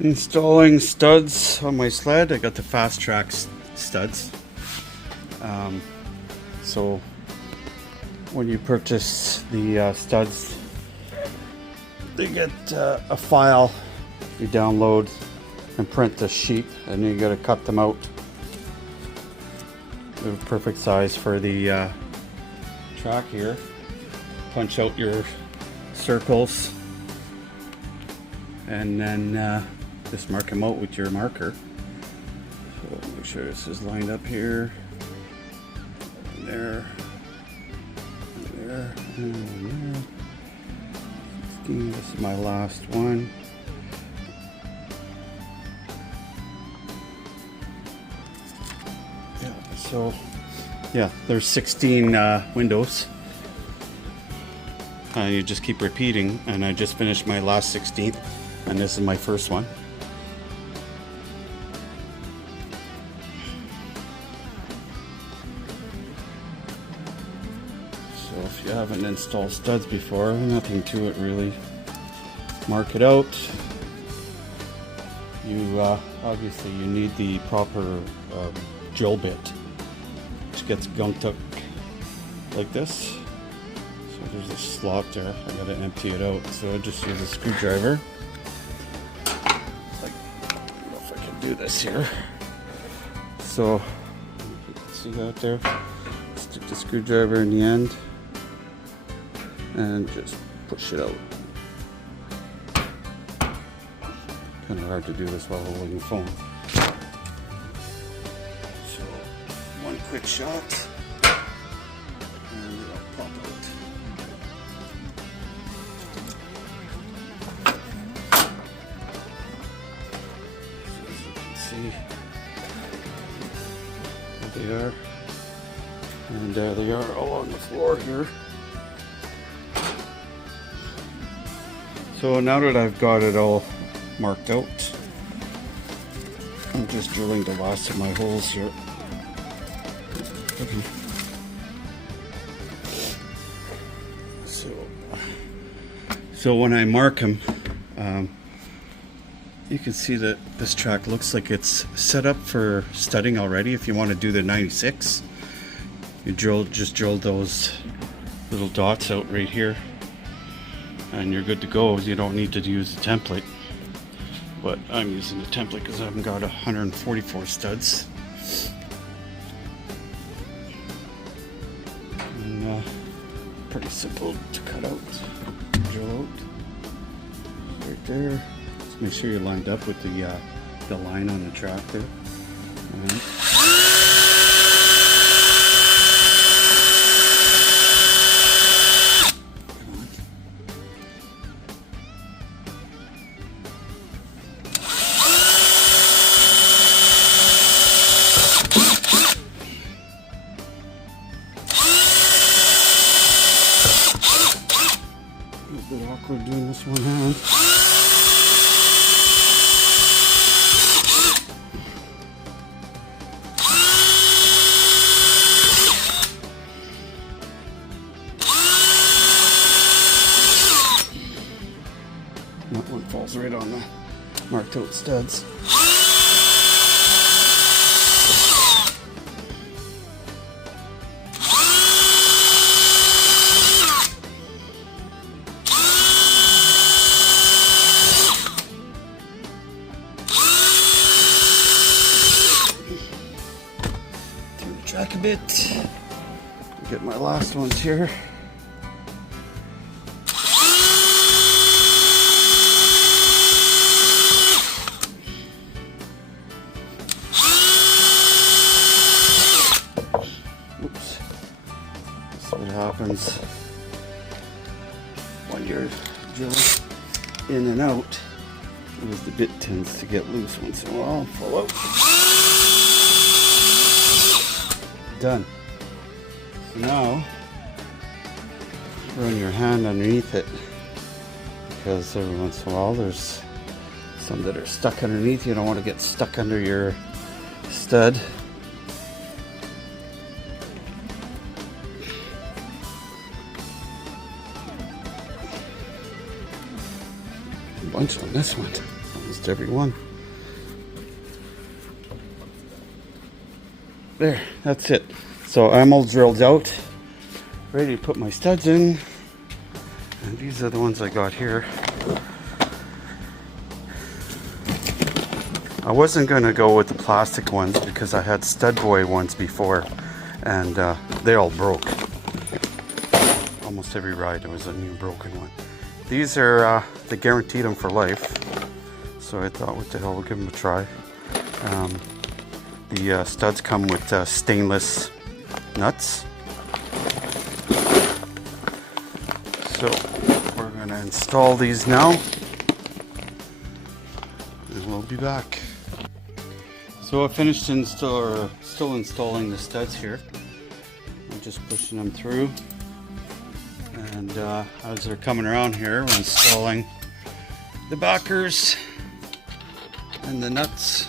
Installing studs on my sled. I got the fast track studs. So when you purchase the studs, they get a file you download and print the sheet, and you got to cut them out. They're perfect size for the track here. Punch out your circles and then just mark them out with your marker. So make sure this is lined up here, and there, and there, and there. 16, this is my last one. Yeah, so yeah, there's 16 windows. You just keep repeating, and I just finished my last 16th, and this is my first one. So if you haven't installed studs before, nothing to it really. Mark it out. You obviously you need the proper drill bit, which gets gunked up like this. So there's a slot there. I gotta empty it out. So I just use a screwdriver. Like, I don't know if I can do this here. So see that there? Stick the screwdriver in the end and just push it out. Kind of hard to do this while holding the phone. So one quick shot and it'll pop out. So as you can see, there they are, and they are all on the floor here. So now that I've got it all marked out, I'm just drilling the last of my holes here. So when I mark them, you can see that this track looks like it's set up for studding already. If you want to do the 96, you just drill those little dots out right here, and you're good to go. You don't need to use the template, but I'm using the template because I've got 144 studs. And pretty simple to cut out, drill out right there. Just make sure you're lined up with the line on the track there. A bit awkward doing this one hand. That one falls right on the marked out studs. Track a bit. Get my last ones here. Oops. That's what happens when you're drilling in and out, is the bit tends to get loose once in a while and fall out. Done. So now run your hand underneath it, because every once in a while there's some that are stuck underneath. You don't want to get stuck under your stud. A bunch on this one. Just every one. There, that's it. So I'm all drilled out, ready to put my studs in. And these are the ones I got here. I wasn't going to go with the plastic ones because I had stud boy ones before, and they all broke. Almost every ride there was a new broken one. These are, they guaranteed them for life. So I thought, what the hell, we'll give them a try. The studs come with stainless nuts. So we're going to install these now. And we'll be back. So I finished still installing the studs here. I'm just pushing them through. And as they're coming around here, we're installing the backers and the nuts.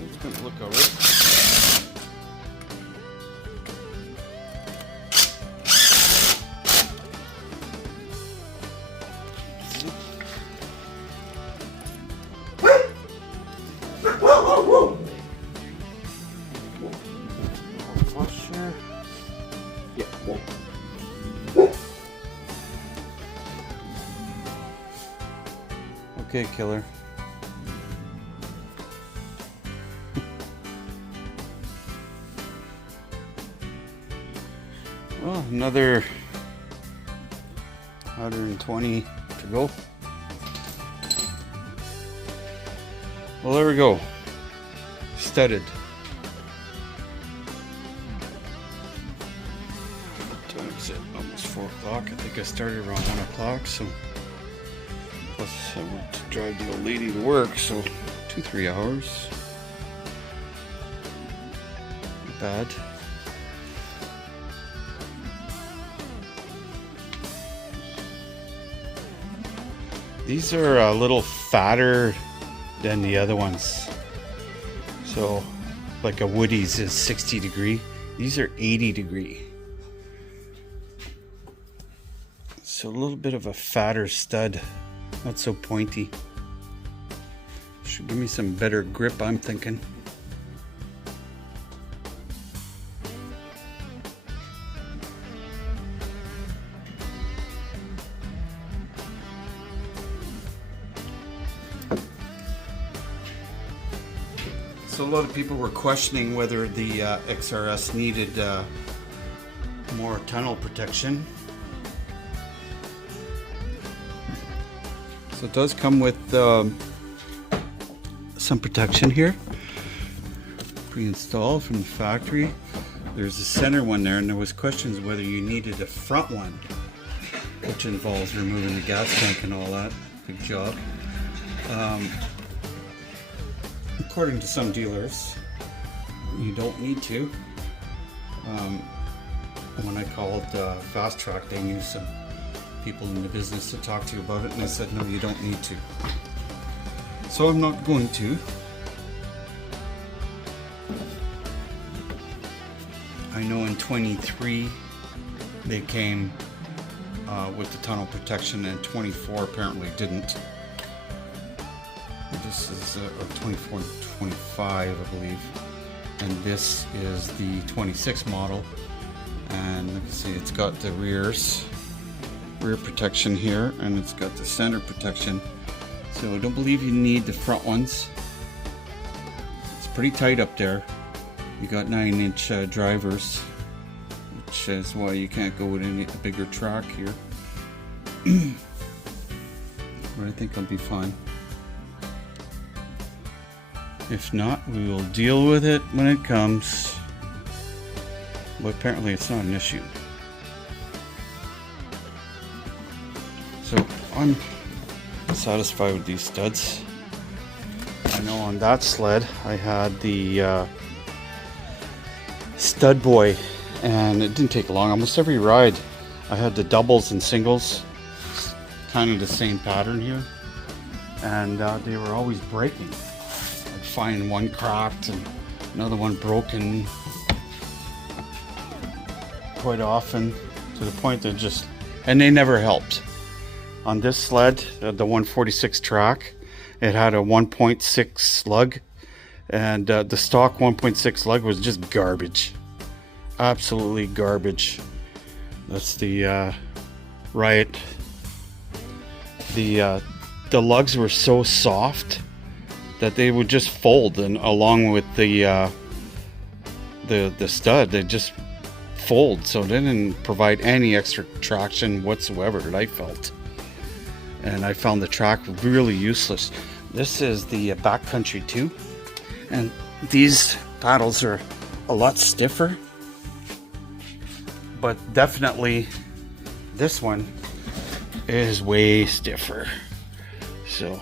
It's going to look all right. Okay, killer. Well, another 120 to go. Well, there we go. Studded. What time is it? Almost 4 o'clock. I think I started around 1 o'clock, so plus I went to drive the old lady to work, so 2-3 hours. Not bad. These are a little fatter than the other ones. So like a Woody's is 60 degree. These are 80 degree. So a little bit of a fatter stud. Not so pointy. Should give me some better grip, I'm thinking. So a lot of people were questioning whether the XRS needed more tunnel protection. So it does come with some protection here, pre-installed from the factory. There's a center one there, and there was questions whether you needed a front one, which involves removing the gas tank and all that. Big job. According to some dealers, you don't need to. When I called Fast Track, they knew some people in the business to talk to about it, and I said, no, you don't need to. So I'm not going to. I know in 23 they came with the tunnel protection, and 24 apparently didn't. This is 24 and 25, I believe, and this is the 26 model. And let's see, it's got the rear protection here, and it's got the center protection. So I don't believe you need the front ones. It's pretty tight up there. You got 9-inch drivers, which is why you can't go with any bigger track here. But I think I'll be fine. If not, we will deal with it when it comes. But apparently it's not an issue. So I'm satisfied with these studs. I know on that sled I had the stud boy, and it didn't take long. Almost every ride I had the doubles and singles. It's kind of the same pattern here. and they were always breaking. I'd find one cracked and another one broken quite often, to the point that just, and they never helped. On this sled, the 146 track, it had a 1.6 lug, and the stock 1.6 lug was just garbage. Absolutely garbage. That's the Riot. The lugs were so soft that they would just fold, and along with the stud, they just fold, so they didn't provide any extra traction whatsoever that I felt. And I found the track really useless. This is the backcountry 2, and these paddles are a lot stiffer, but definitely this one is way stiffer. So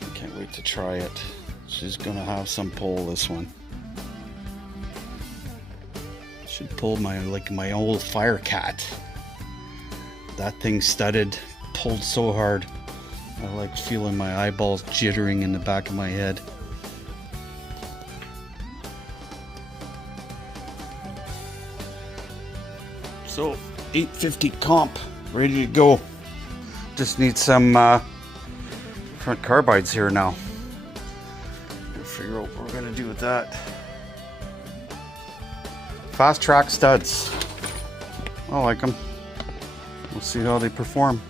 I can't wait to try it. She's gonna have some pull, this one. Should pull my old Fire Cat. That thing studded, pulled so hard. I like feeling my eyeballs jittering in the back of my head. So 850 comp, ready to go. Just need some front carbides here now. We'll figure out what we're gonna do with that. Fast track studs. I like them. We'll see how they perform.